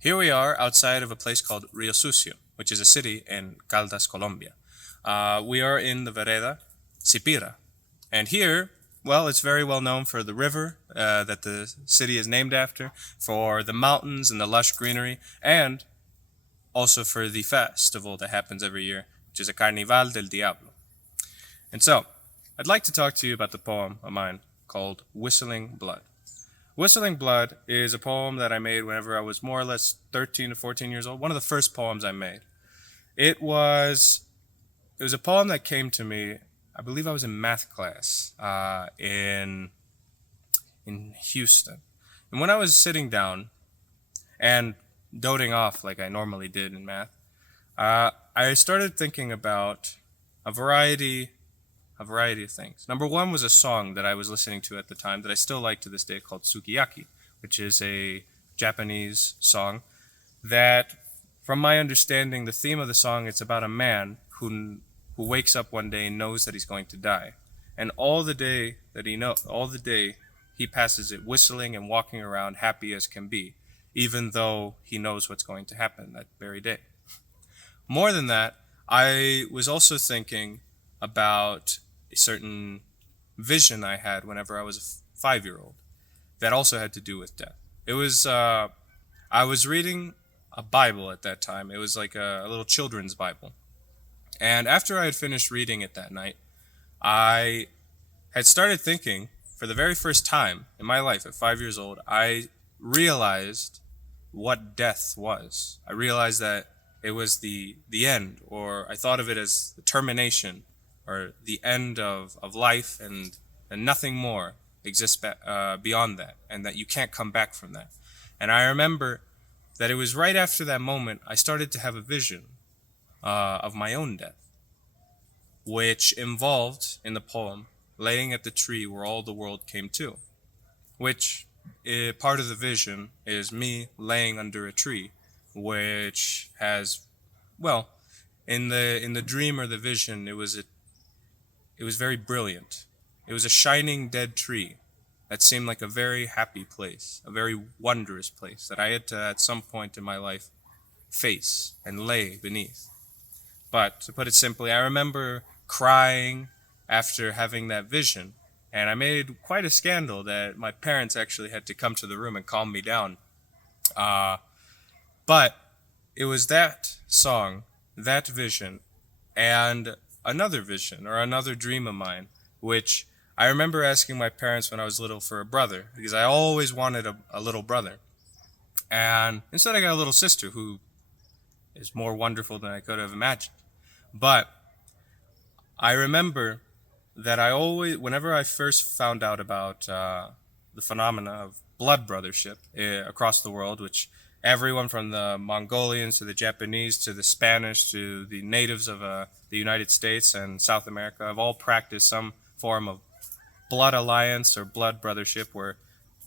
Here we are outside of a place called Riosucio, which is a city in Caldas, Colombia. We are in the vereda Sipira. And here, well, it's very well known for the river that the city is named after, for the mountains and the lush greenery, and also for the festival that happens every year, which is a Carnival del Diablo. And so, I'd like to talk to you about the poem of mine called Whistling Blood. Whistling Blood is a poem that I made whenever I was more or less 13 to 14 years old. One of the first poems I made. It was it was a poem that came to me. I believe I was in math class in Houston, and when I was sitting down and doting off like I normally did in math, I started thinking about a variety a variety of things. Number one was a song that I was listening to at the time that I still like to this day called Sukiyaki, which is a Japanese song that, from my understanding, the theme of the song, it's about a man who wakes up one day and knows that he's going to die. And all the day he passes it whistling and walking around happy as can be, even though he knows what's going to happen that very day. More than that, I was also thinking about a certain vision I had whenever I was a 5 year old that also had to do with death. I was reading a Bible at that time. It was like a little children's Bible. And after I had finished reading it that night, I had started thinking for the very first time in my life at 5 years old, I realized what death was. I realized that it was the end, or I thought of it as the termination or the end of life, and nothing more exists beyond that, and that you can't come back from that. And I remember that it was right after that moment I started to have a vision of my own death, which involved, in the poem, laying at the tree where all the world came to, which part of the vision is me laying under a tree, which has, well, in the dream or the vision, it was very brilliant. It was a shining dead tree that seemed like a very happy place, a very wondrous place that I had to, at some point in my life, face and lay beneath. But to put it simply, I remember crying after having that vision, and I made quite a scandal that my parents actually had to come to the room and calm me down. Uh, but it was that song, that vision, and another vision or another dream of mine, which I remember asking my parents when I was little for a brother, because I always wanted a little brother. And instead, I got a little sister who is more wonderful than I could have imagined. But I remember that I always, whenever I first found out about the phenomena of blood brothership across the world, which everyone from the Mongolians to the Japanese to the Spanish to the natives of the United States and South America have all practiced some form of blood alliance or blood brothership where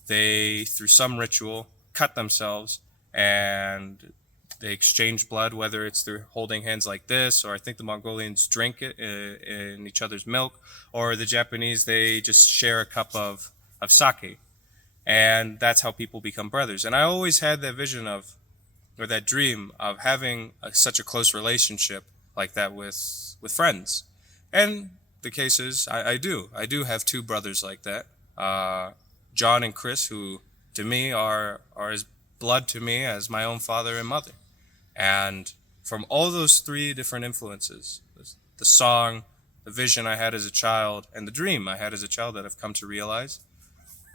they, through some ritual, cut themselves and they exchange blood, whether it's through holding hands like this, or I think the Mongolians drink it in each other's milk, or the Japanese, they just share a cup of sake. And that's how people become brothers. And I always had that vision of, or that dream of having such a close relationship like that with friends. And the case is, I do have two brothers like that, John and Chris, who to me are as blood to me as my own father and mother. And from all those three different influences, the song, the vision I had as a child, and the dream I had as a child that I've come to realize,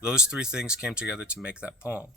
those three things came together to make that poem.